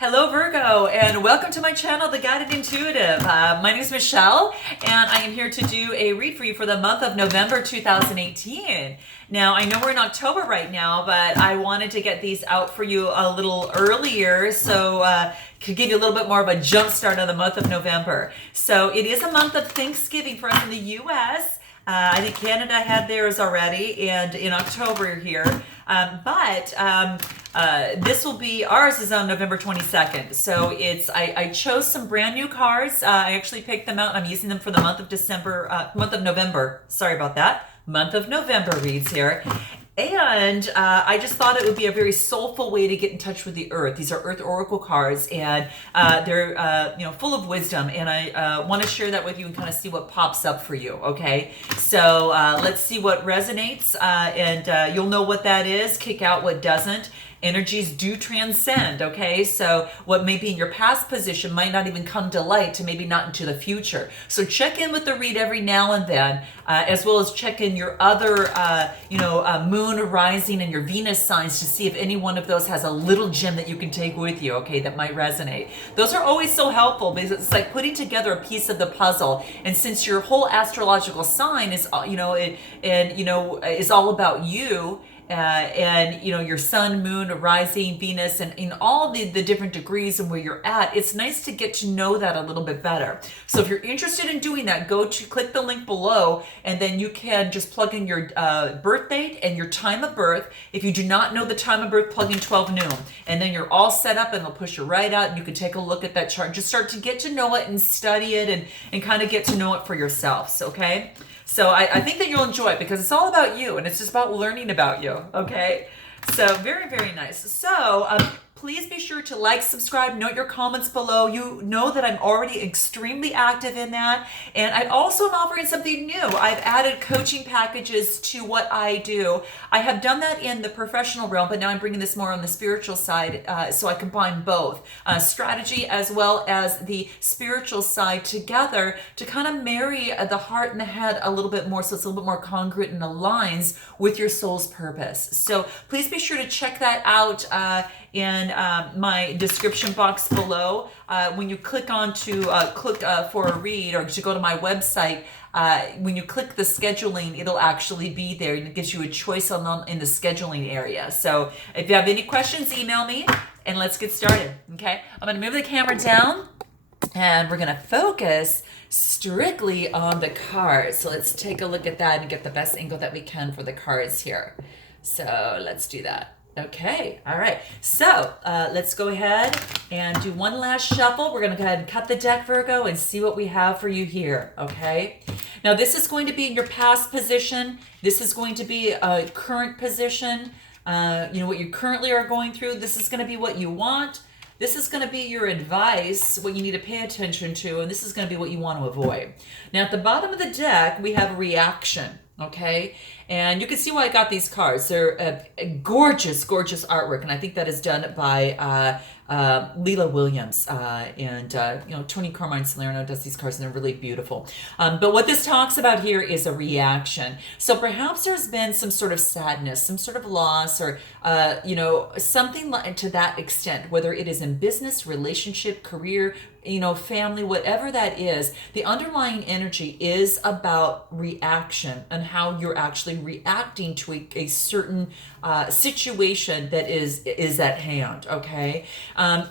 Hello Virgo, and welcome to my channel, The Guided Intuitive. My name is Michelle, and I am here to do a read for you for the month of November 2018. Now, I know we're in October right now, but I wanted to get these out for you a little earlier, so could give you a little bit more of a jump start on the month of November. So it is a month of Thanksgiving for us in the U.S. I think Canada had theirs already, and in October here. This will be, ours is on November 22nd. So I chose some brand new cards. I actually picked them out. I'm using them for the month of November. Sorry about that. Month of November reads here. And I just thought it would be a very soulful way to get in touch with the earth. These are Earth Oracle cards, and they're full of wisdom. And I want to share that with you and kind of see what pops up for you. Okay, so let's see what resonates, and you'll know what that is. Kick out what doesn't. Energies do transcend, okay? So what may be in your past position might not even come to light to maybe not into the future. So check in with the read every now and then, as well as check in your other, moon rising and your Venus signs to see if any one of those has a little gem that you can take with you, okay, that might resonate. Those are always so helpful because it's like putting together a piece of the puzzle. And since your whole astrological sign is, is all about you, your sun, moon, rising, Venus, and in all the different degrees and where you're at, it's nice to get to know that a little bit better. So if you're interested in doing that, click the link below, and then you can just plug in your birth date and your time of birth. If you do not know the time of birth, plug in 12 noon, and then you're all set up, and it'll push you right out, and you can take a look at that chart. Just start to get to know it and study it and kind of get to know it for yourselves, okay? So I think that you'll enjoy it because it's all about you, and it's just about learning about you, okay? So very, very nice. So please be sure to like, subscribe, note your comments below. You know that I'm already extremely active in that. And I also am offering something new. I've added coaching packages to what I do. I have done that in the professional realm, but now I'm bringing this more on the spiritual side. So I combine both strategy as well as the spiritual side together to kind of marry the heart and the head a little bit more, so it's a little bit more congruent and aligns with your soul's purpose. So please be sure to check that out in my description box below. When you click on to click for a read, or to go to my website, when you click the scheduling, it'll actually be there, and it gives you a choice in the scheduling area. So if you have any questions, email me, and let's get started, okay? I'm going to move the camera down, and we're going to focus strictly on the cards. So let's take a look at that and get the best angle that we can for the cards here. So let's do that. Okay, all right. So let's go ahead and do one last shuffle. We're going to go ahead and cut the deck, Virgo, and see what we have for you here, okay? Now, this is going to be in your past position. This is going to be a current position. What you currently are going through. This is going to be what you want. This is going to be your advice, what you need to pay attention to, and this is going to be what you want to avoid. Now, at the bottom of the deck, we have reaction. Okay, and you can see why I got these cards. They're a gorgeous, gorgeous artwork, and I think that is done by Leela Williams, and Toni, Carmine, Salerno does these cards, and they're really beautiful. But what this talks about here is a reaction. So perhaps there's been some sort of sadness, some sort of loss, or something to that extent, whether it is in business, relationship, career, family, whatever that is. The underlying energy is about reaction and how you're actually reacting to a certain situation that is at hand, okay?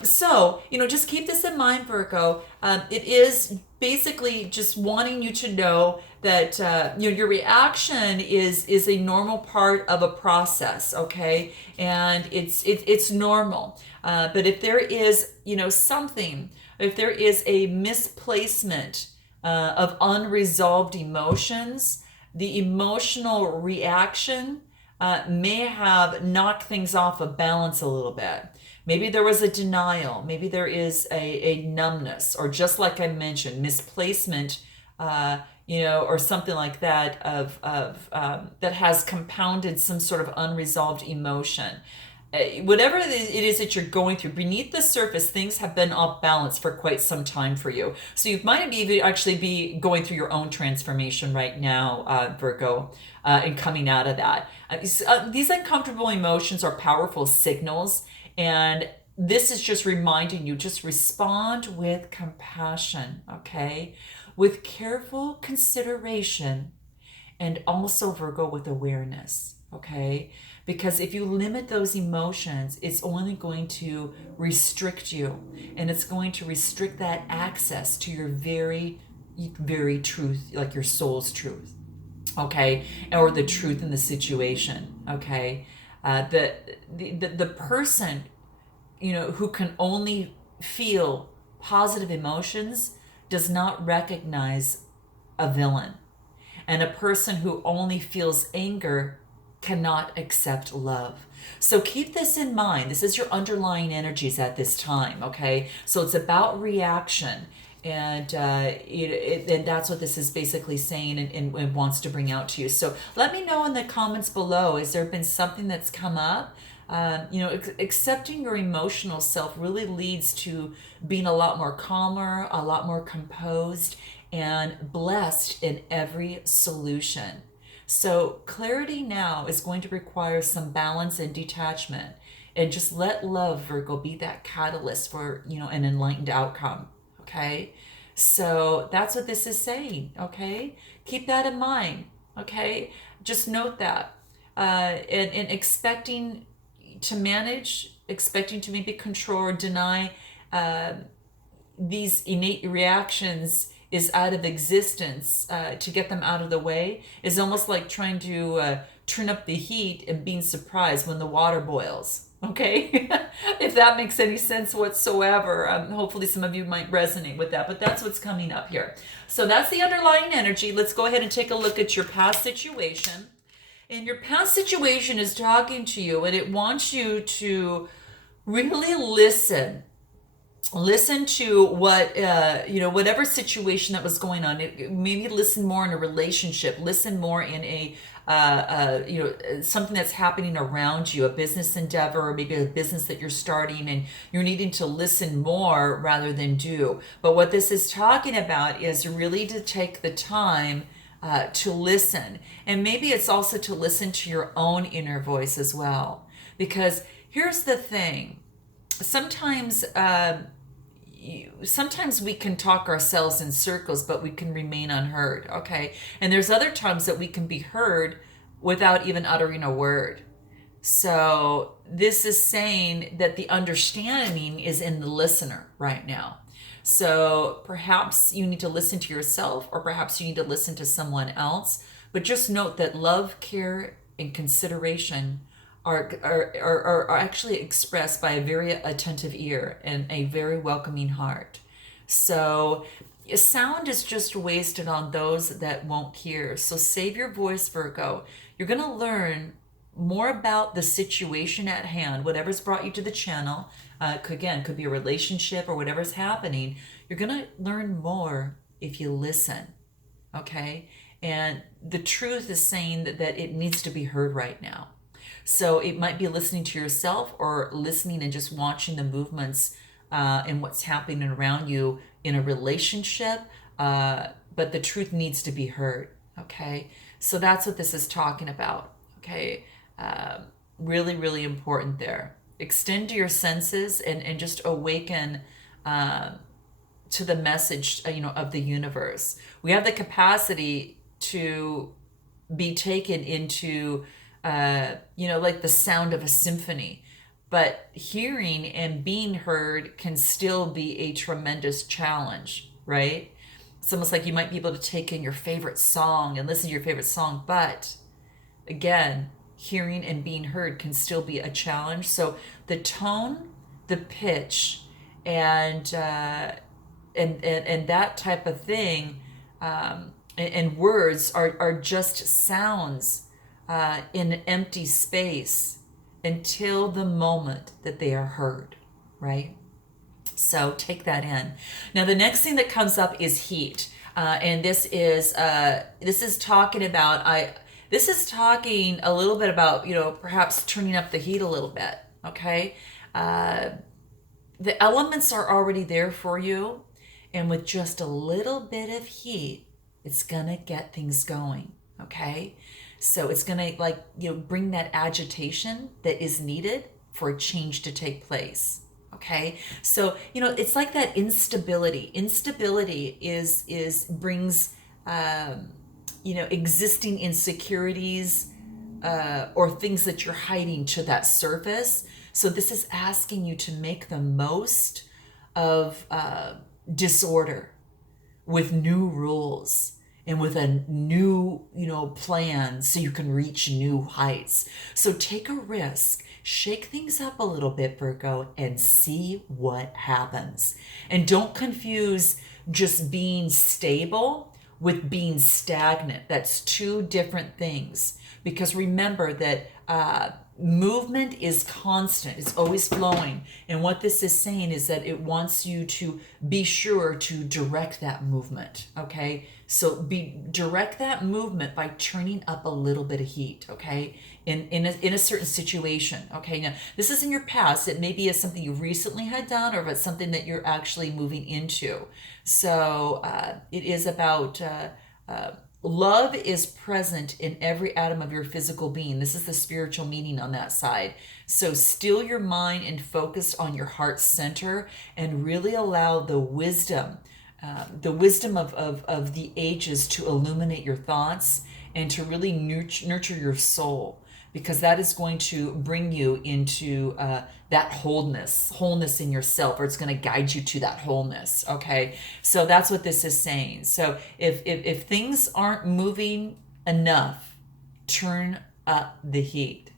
So just keep this in mind, Virgo. It is basically just wanting you to know that your reaction is a normal part of a process, okay? And it's normal. But if there is something, if there is a misplacement of unresolved emotions, the emotional reaction may have knocked things off of balance a little bit. Maybe there was a denial. Maybe there is a numbness, or just like I mentioned, misplacement, or something like that that has compounded some sort of unresolved emotion. Whatever it is that you're going through, beneath the surface, things have been off balance for quite some time for you. So you might even actually be going through your own transformation right now, Virgo, and coming out of that. These uncomfortable emotions are powerful signals, and this is just reminding you, just respond with compassion, okay? With careful consideration, and also Virgo with awareness, okay? Because if you limit those emotions, it's only going to restrict you, and it's going to restrict that access to your very, very truth, like your soul's truth, okay? Or the truth in the situation, okay? The person, who can only feel positive emotions does not recognize a villain. And a person who only feels anger cannot accept love. So keep this in mind. This is your underlying energies at this time, okay? So it's about reaction. And and that's what this is basically saying, and wants to bring out to you. So let me know in the comments below, has there been something that's come up? Accepting your emotional self really leads to being a lot more calmer, a lot more composed, and blessed in every solution. So clarity now is going to require some balance and detachment, and just let love, Virgo, be that catalyst for, an enlightened outcome. Okay? So that's what this is saying. Okay? Keep that in mind. Okay? Just note that. And expecting to manage, expecting to maybe control or deny these innate reactions is out of existence, to get them out of the way is almost like trying to turn up the heat and being surprised when the water boils. Okay, if that makes any sense whatsoever. Hopefully some of you might resonate with that, but that's what's coming up here. So that's the underlying energy. Let's go ahead and take a look at your past situation. And your past situation is talking to you, and it wants you to really listen to what whatever situation that was going on. Maybe listen more in a relationship, listen more in a something that's happening around you, a business endeavor, or maybe a business that you're starting, and you're needing to listen more rather than do. But what this is talking about is really to take the time to listen, and maybe it's also to listen to your own inner voice as well. Because here's the thing, sometimes we can talk ourselves in circles, but we can remain unheard, okay? And there's other times that we can be heard without even uttering a word. So this is saying that the understanding is in the listener right now. So perhaps you need to listen to yourself, or perhaps you need to listen to someone else. But just note that love, care, and consideration are actually expressed by a very attentive ear and a very welcoming heart. So sound is just wasted on those that won't hear. So save your voice, Virgo. You're going to learn more about the situation at hand, whatever's brought you to the channel. Could be a relationship or whatever's happening. You're going to learn more if you listen, okay? And the truth is saying that it needs to be heard right now. So it might be listening to yourself, or listening and just watching the movements and what's happening around you in a relationship. But the truth needs to be heard, okay? So that's what this is talking about, okay? Really, really important there. Extend to your senses and just awaken to the message, of the universe. We have the capacity to be taken into like the sound of a symphony, but hearing and being heard can still be a tremendous challenge, right? It's almost like you might be able to take in your favorite song and listen to your favorite song, but again, hearing and being heard can still be a challenge. So the tone, the pitch, and that type of thing, and words are just sounds in an empty space until the moment that they are heard, right? So take that in. Now the next thing that comes up is heat, and this is talking about this is talking a little bit about perhaps turning up the heat a little bit. Okay, the elements are already there for you, and with just a little bit of heat, it's gonna get things going. Okay. So it's going to bring that agitation that is needed for a change to take place. Okay, so it's like that instability. Instability is brings existing insecurities or things that you're hiding to that surface. So this is asking you to make the most of disorder with new rules and with a new plan so you can reach new heights. So take a risk, shake things up a little bit, Virgo, and see what happens. And don't confuse just being stable with being stagnant. That's two different things. Because remember that movement is constant, it's always flowing. And what this is saying is that it wants you to be sure to direct that movement. Okay, so direct that movement by turning up a little bit of heat. Okay, in a certain situation. Okay, now this is in your past. It maybe is something you recently had done, or if it's something that you're actually moving into. So it is about love is present in every atom of your physical being. This is the spiritual meaning on that side. So still your mind and focus on your heart center, and really allow the wisdom of the ages to illuminate your thoughts and to really nurture your soul, because that is going to bring you into that wholeness in yourself, or it's going to guide you to that wholeness. Okay, so that's what this is saying. So if things aren't moving enough, turn up the heat,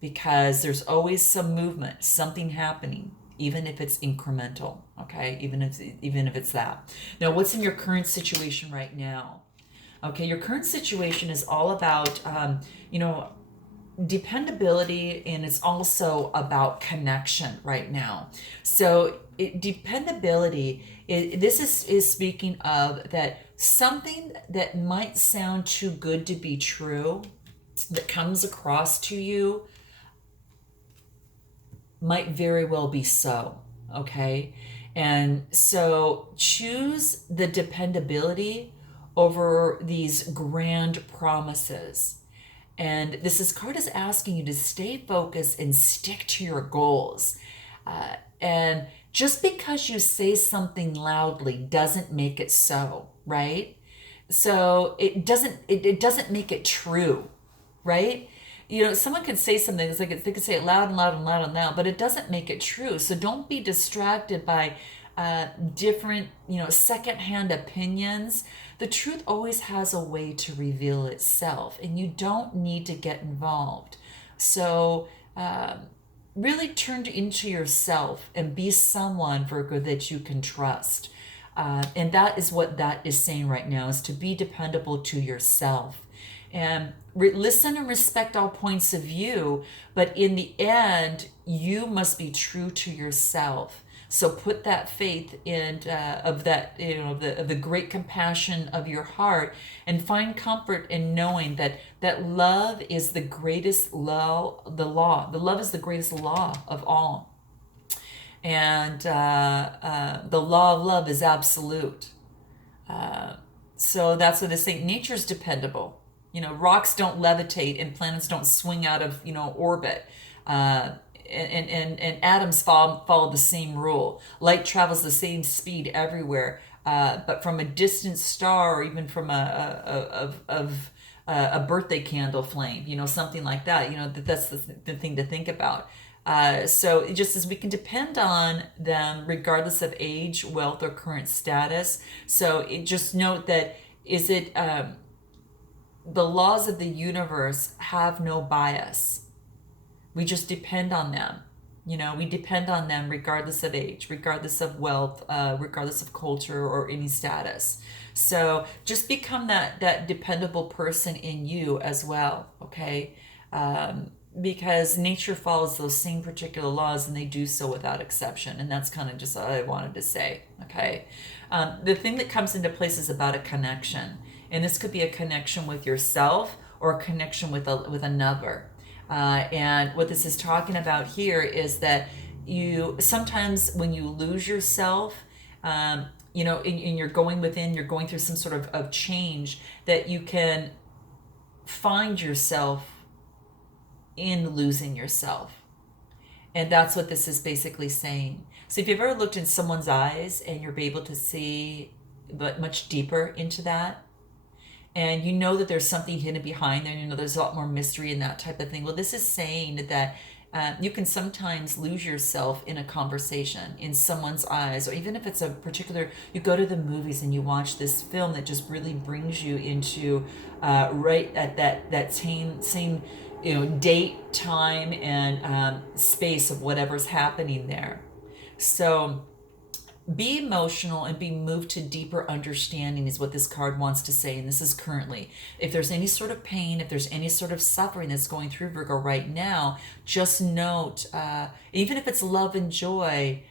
because there's always some movement, something happening, even if it's incremental. Okay, even if it's that. Now, what's in your current situation right now? Okay, your current situation is all about dependability, and it's also about connection right now. So dependability, this is speaking of that something that might sound too good to be true that comes across to you might very well be so. Okay, and so choose the dependability over these grand promises. And this card is asking you to stay focused and stick to your goals. And just because you say something loudly doesn't make it so, right? So it doesn't make it true, right? Someone could say something, it's like they could say it loud and loud and loud and loud, but it doesn't make it true. So don't be distracted by different, secondhand opinions. The truth always has a way to reveal itself, and you don't need to get involved. So really turn into yourself and be someone, Virgo, that you can trust. And that is what that is saying right now, is to be dependable to yourself. And listen and respect all points of view, but in the end, you must be true to yourself. So put that faith in of that, of the great compassion of your heart, and find comfort in knowing that love is the greatest law. The love is the greatest law of all, and the law of love is absolute. So that's what they say. Nature's dependable. Rocks don't levitate and planets don't swing out of orbit. And atoms follow the same rule. Light travels the same speed everywhere, but from a distant star, or even from a birthday candle flame, something like that. That's the thing to think about. So it just as we can depend on them regardless of age, wealth, or current status. So just note that the laws of the universe have no bias. We just depend on them. We depend on them regardless of age, regardless of wealth, regardless of culture or any status. So just become that dependable person in you as well, okay? Because nature follows those same particular laws, and they do so without exception. And that's kind of just what I wanted to say, okay? The thing that comes into place is about a connection. And this could be a connection with yourself or a connection with another. And what this is talking about here is that you sometimes, when you lose yourself, and you're going within, you're going through some sort of change, that you can find yourself in losing yourself. And that's what this is basically saying. So if you've ever looked in someone's eyes and you're able to see but much deeper into that, and you know that there's something hidden behind there, you know there's a lot more mystery and that type of thing. Well, this is saying that you can sometimes lose yourself in a conversation, in someone's eyes, or even if it's a particular, you go to the movies and you watch this film that just really brings you into right at that same date, time, and space of whatever's happening there. So be emotional and be moved to deeper understanding is what this card wants to say. And this is currently, if there's any sort of pain, if there's any sort of suffering that's going through Virgo right now, just note, even if it's love and joy,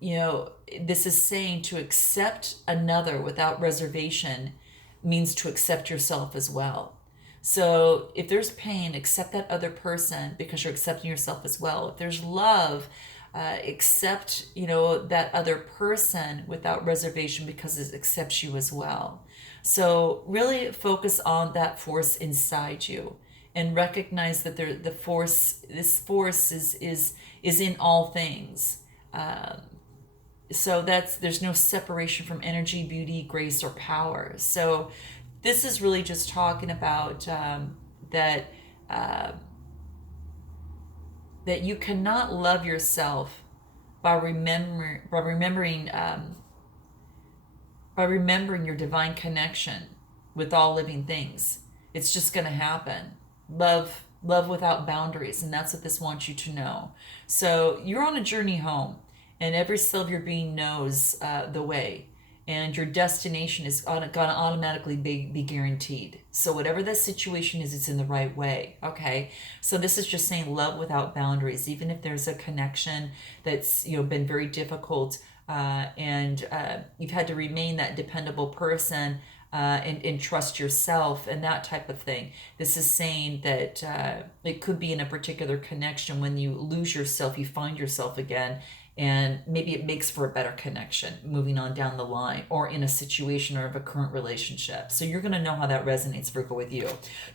this is saying to accept another without reservation means to accept yourself as well. So if there's pain, accept that other person because you're accepting yourself as well. If there's love, accept that other person without reservation because it accepts you as well. So really focus on that force inside you and recognize that this force is in all things. So there's no separation from energy, beauty, grace, or power. So this is really just talking about that you cannot love yourself by remembering your divine connection with all living things. It's just going to happen. Love without boundaries, and that's what this wants you to know. So you're on a journey home, and every cell of your being knows the way. And your destination is going to automatically be guaranteed. So whatever that situation is, it's in the right way, okay? So this is just saying love without boundaries. Even if there's a connection that's been very difficult and you've had to remain that dependable person and trust yourself and that type of thing. This is saying that it could be in a particular connection. When you lose yourself, you find yourself again. And maybe it makes for a better connection moving on down the line or in a situation or of a current relationship. So you're going to know how that resonates, Virgo, with you.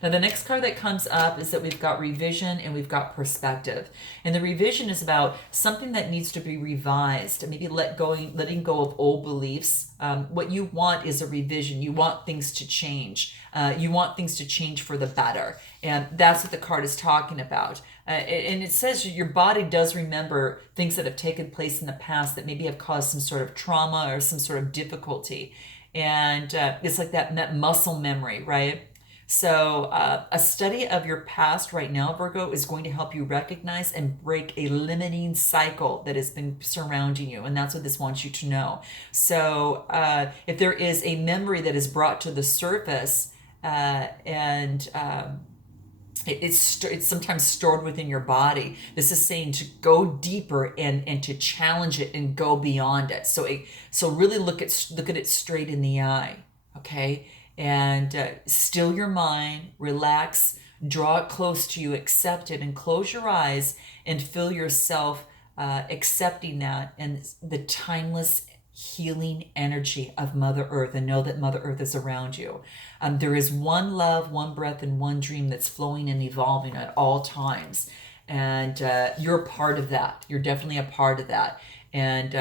Now, the next card that comes up is that we've got revision and we've got perspective. And the revision is about something that needs to be revised, maybe letting go of old beliefs. What you want is a revision. You want things to change. You want things to change for the better. And that's what the card is talking about. And it says your body does remember things that have taken place in the past that maybe have caused some sort of trauma or some sort of difficulty. And it's like that muscle memory, right? So a study of your past right now, Virgo, is going to help you recognize and break a limiting cycle that has been surrounding you. And that's what this wants you to know. So if there is a memory that is brought to the surface it's sometimes stored within your body, this is saying to go deeper and to challenge it and go beyond it. So really look at it straight in the eye, okay? And still your mind, relax, draw it close to you, accept it, and close your eyes and feel yourself accepting that and the timeless healing energy of Mother Earth, and know that Mother Earth is around you. There is one love, one breath, and one dream that's flowing and evolving at all times. And you're a part of that. You're definitely a part of that. And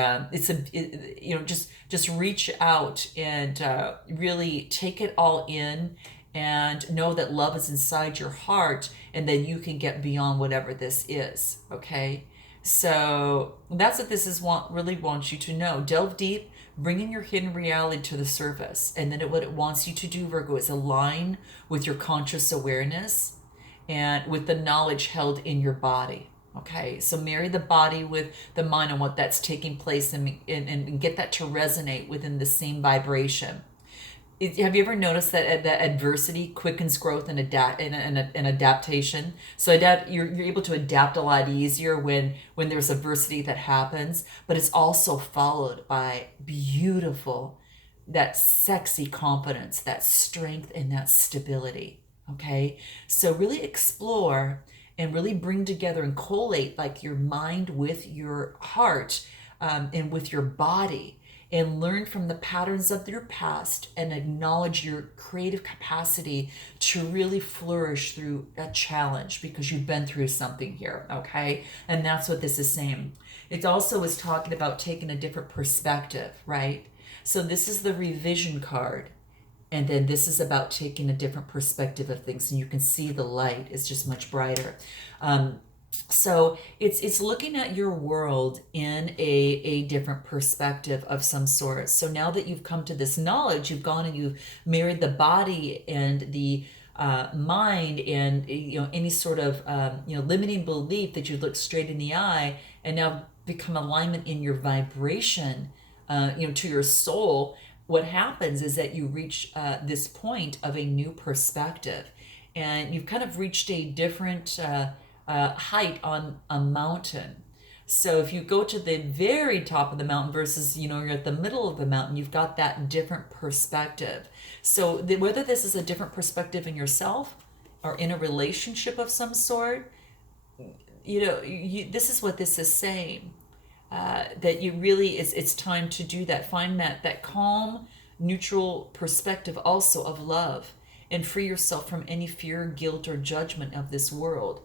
just reach out and really take it all in and know that love is inside your heart, and then you can get beyond whatever this is, okay? So that's what this really wants you to know. Delve deep, bringing your hidden reality to the surface. And then what it wants you to do, Virgo, is align with your conscious awareness and with the knowledge held in your body. Okay, so marry the body with the mind and what that's taking place and get that to resonate within the same vibration. Have you ever noticed that adversity quickens growth and adaptation? So you're able to adapt a lot easier when there's adversity that happens, but it's also followed by beautiful, that sexy confidence, that strength, and that stability. Okay, so really explore and really bring together and collate like your mind with your heart and with your body. and learn from the patterns of your past and acknowledge your creative capacity to really flourish through a challenge because you've been through something here, okay? And that's what this is saying. It also is talking about taking a different perspective, right? So this is the revision card. And then this is about taking a different perspective of things, and you can see the light is just much brighter. So it's looking at your world in a different perspective of some sort. So now that you've come to this knowledge, you've gone and you've married the body and the mind and any sort of limiting belief that you look straight in the eye, and now become alignment in your vibration, to your soul. What happens is that you reach this point of a new perspective, and you've kind of reached a different height on a mountain. So if you go to the very top of the mountain versus you're at the middle of the mountain, you've got that different perspective. So whether this is a different perspective in yourself or in a relationship of some sort, this is what this is saying. That you really it's time to do that. Find that calm, neutral perspective also of love, and free yourself from any fear, guilt, or judgment of this world,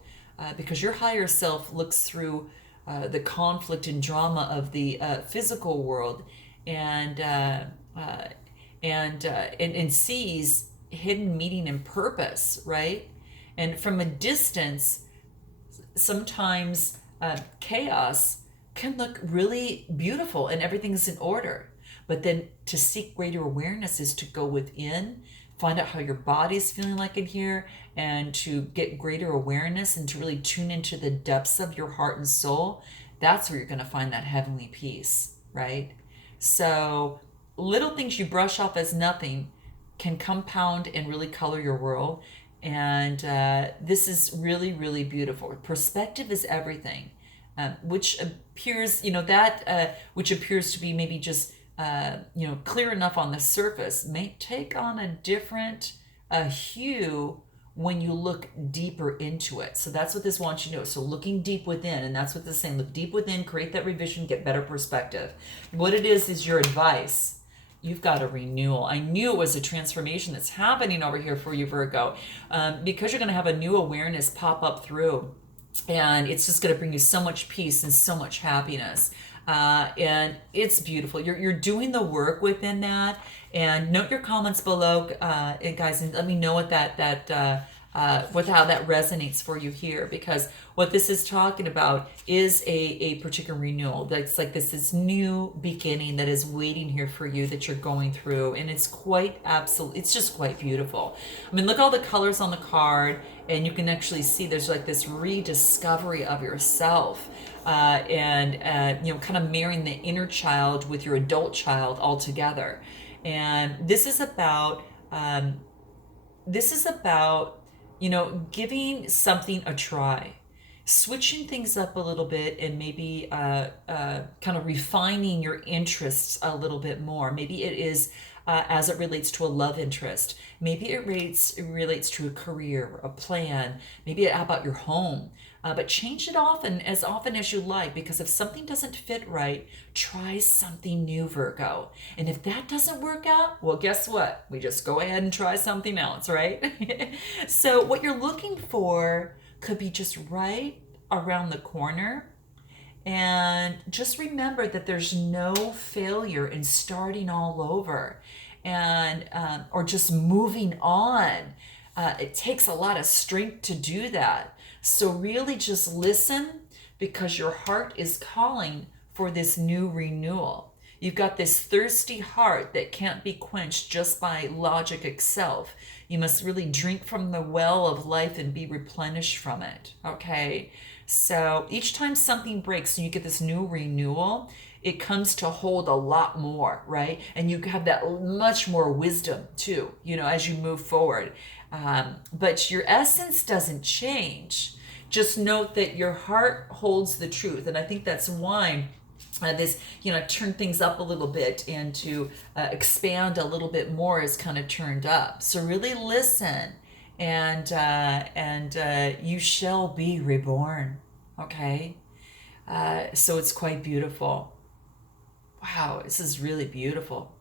because your higher self looks through the conflict and drama of the physical world, and sees hidden meaning and purpose, right? And from a distance, sometimes chaos can look really beautiful and everything's in order. But then to seek greater awareness is to go within, find out how your body's feeling like in here, and to get greater awareness and to really tune into the depths of your heart and soul. That's where you're going to find that heavenly peace, right? So little things you brush off as nothing can compound and really color your world. And this is really, really beautiful. Perspective is everything. Which appears, which appears to be maybe just, clear enough on the surface, may take on a different hue when you look deeper into it. So that's what this wants you to know. So looking deep within, and that's what this is saying. Look deep within, create that revision, get better perspective. What it is your advice. You've got a renewal. I knew it was a transformation that's happening over here for you, Virgo, because you're going to have a new awareness pop up through. And it's just going to bring you so much peace and so much happiness. And it's beautiful. You're doing the work within that. And note your comments below, guys, and let me know what how that resonates for you here. Because what this is talking about is a particular renewal. That's like this new beginning that is waiting here for you, that you're going through. And it's it's just quite beautiful. I mean, look at all the colors on the card, and you can actually see there's like this rediscovery of yourself. And kind of marrying the inner child with your adult child all together. And this is about giving something a try, switching things up a little bit, and maybe kind of refining your interests a little bit more. Maybe it is as it relates to a love interest. Maybe it relates to a career, a plan. Maybe how about your home? But change it often as you like, because if something doesn't fit right, try something new, Virgo. And if that doesn't work out, well, guess what? We just go ahead and try something else, right? So what you're looking for could be just right around the corner. And just remember that there's no failure in starting all over, and or just moving on. It takes a lot of strength to do that. So really just listen, because your heart is calling for this new renewal. You've got this thirsty heart that can't be quenched just by logic itself. You must really drink from the well of life and be replenished from it, okay? So each time something breaks and you get this new renewal, it comes to hold a lot more, right? And you have that much more wisdom too, as you move forward. But your essence doesn't change. Just note that your heart holds the truth. And I think that's why this, turn things up a little bit, and to expand a little bit more is kind of turned up. So really listen, and you shall be reborn. Okay. So it's quite beautiful. Wow, Wow, this is really beautiful.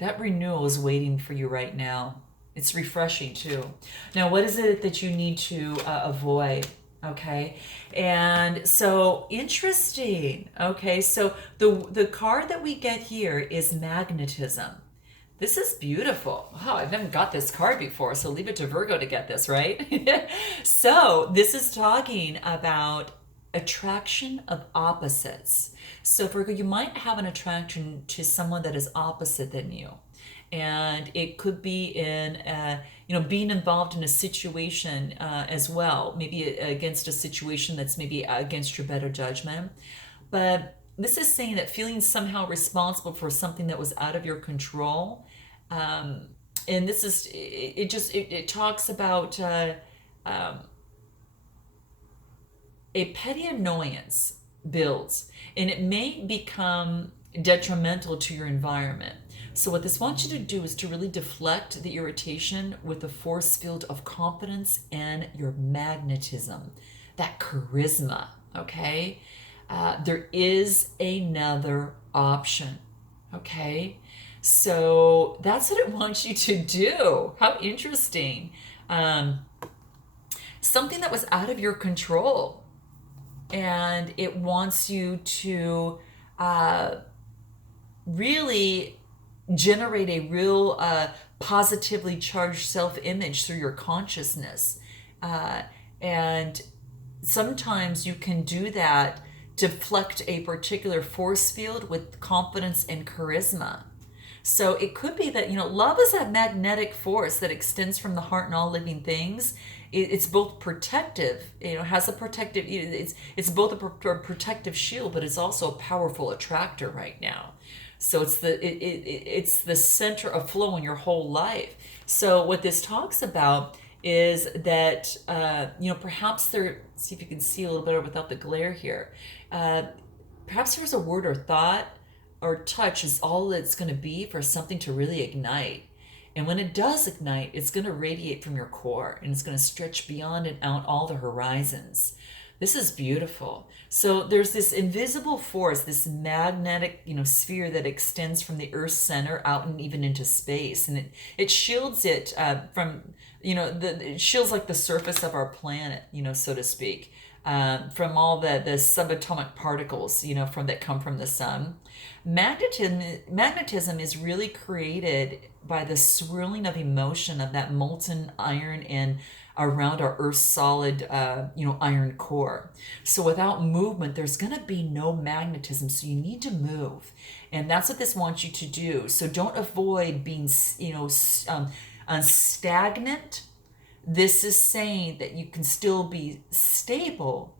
That renewal is waiting for you right now. It's refreshing too. Now, what is it that you need to avoid? Okay, and so interesting. Okay, so the card that we get here is magnetism. This is beautiful. Wow, I've never got this card before, so leave it to Virgo to get this, right? So this is talking about attraction of opposites. So Virgo, you might have an attraction to someone that is opposite than you. And it could be in, being involved in a situation as well, maybe against a situation that's maybe against your better judgment. But this is saying that feeling somehow responsible for something that was out of your control. And this is, it talks about a petty annoyance builds, and it may become detrimental to your environment. So what this wants you to do is to really deflect the irritation with a force field of confidence and your magnetism, that charisma, okay? There is another option, okay? So that's what it wants you to do. How interesting. Something that was out of your control, and it wants you to really generate a real positively charged self-image through your consciousness. And sometimes you can do that, deflect a particular force field with confidence and charisma. So it could be that, love is that magnetic force that extends from the heart and all living things. It's both protective, has a protective, it's both a protective shield, but it's also a powerful attractor right now. So it's the center of flow in your whole life. So what this talks about is that, perhaps see if you can see a little better without the glare here. Perhaps there's a word or thought or touch is all it's going to be for something to really ignite. And when it does ignite, it's going to radiate from your core, and it's going to stretch beyond and out all the horizons. This is beautiful. So there's this invisible force, this magnetic, sphere that extends from the Earth's center out and even into space, and it shields it from, it shields like the surface of our planet, so to speak, from all the subatomic particles, from that come from the sun. Magnetism is really created by the swirling of emotion of that molten iron and around our Earth's solid, iron core. So without movement, there's going to be no magnetism. So you need to move, and that's what this wants you to do. So don't avoid being, stagnant. This is saying that you can still be stable,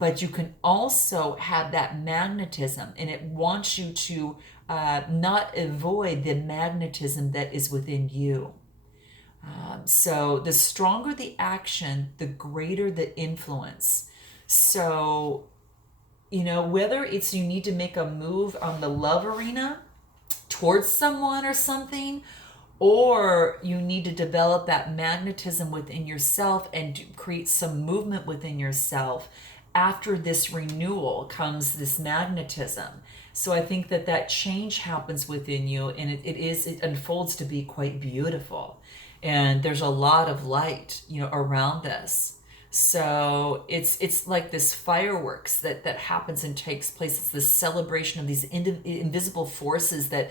but you can also have that magnetism, and it wants you to not avoid the magnetism that is within you. So the stronger the action, the greater the influence. So, whether it's you need to make a move on the love arena towards someone or something, or you need to develop that magnetism within yourself and create some movement within yourself. After this renewal comes this magnetism. So I think that change happens within you, and it unfolds to be quite beautiful. And there's a lot of light, around this. So it's like this fireworks that happens and takes place. It's this celebration of these invisible forces that,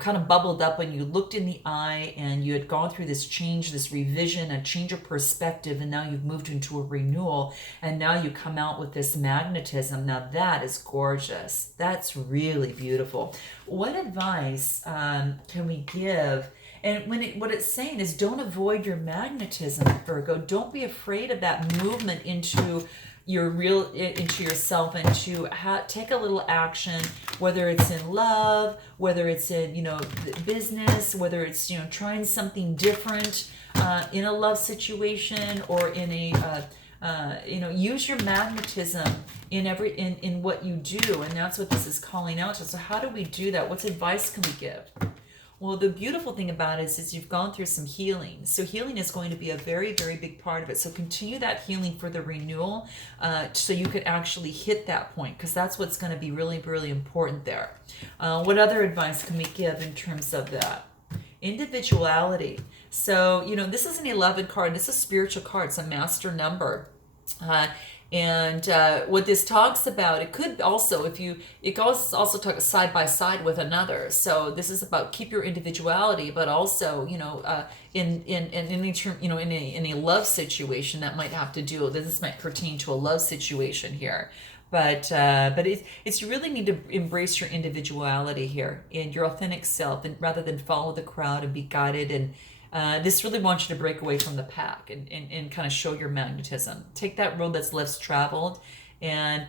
kind of bubbled up when you looked in the eye and you had gone through this change, this revision, a change of perspective, and now you've moved into a renewal, and now you come out with this magnetism. Now that is gorgeous. That's really beautiful. What advice can we give? And what it's saying is, don't avoid your magnetism, Virgo. Don't be afraid of that movement into yourself, and to take a little action, whether it's in love, whether it's in business, whether it's trying something different in a love situation, or in a use your magnetism in what you do. And that's what this is calling out to. So how do we do that? What advice can we give? Well, the beautiful thing about it is you've gone through some healing. So healing is going to be a very, very big part of it. So continue that healing for the renewal, so you could actually hit that point, because that's what's going to be really, really important there. What other advice can we give in terms of that? Individuality. So, this is an 11 card. This is a spiritual card. It's a master number. And what this talks about, it could also, it goes also talk side by side with another. So this is about keep your individuality, but also, in any term, in a love situation that might have to do, this might pertain to a love situation here. But it's you really need to embrace your individuality here and your authentic self, and rather than follow the crowd and be guided. And this really wants you to break away from the pack and kind of show your magnetism. Take that road that's less traveled, and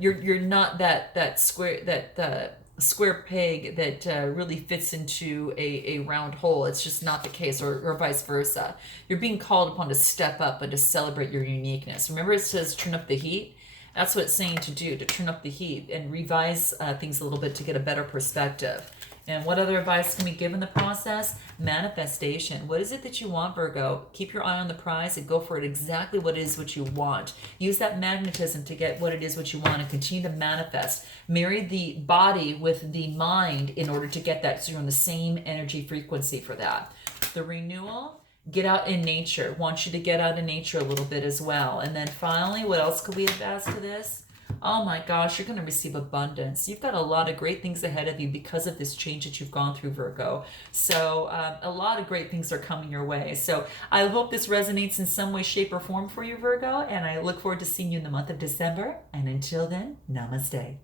you're not that square peg that really fits into a round hole. It's just not the case, or vice versa. You're being called upon to step up and to celebrate your uniqueness. Remember, it says turn up the heat. That's what it's saying to do, to turn up the heat and revise things a little bit to get a better perspective. And what other advice can we give in the process? Manifestation. What is it that you want, Virgo? Keep your eye on the prize and go for it exactly what it is what you want. Use that magnetism to get what it is what you want and continue to manifest. Marry the body with the mind in order to get that, so you're on the same energy frequency for that. The renewal. Get out in nature. Want you to get out in nature a little bit as well. And then finally, what else could we add to this? Oh my gosh, you're going to receive abundance. You've got a lot of great things ahead of you because of this change that you've gone through, Virgo. So a lot of great things are coming your way. So I hope this resonates in some way, shape, or form for you, Virgo. And I look forward to seeing you in the month of December. And until then, namaste.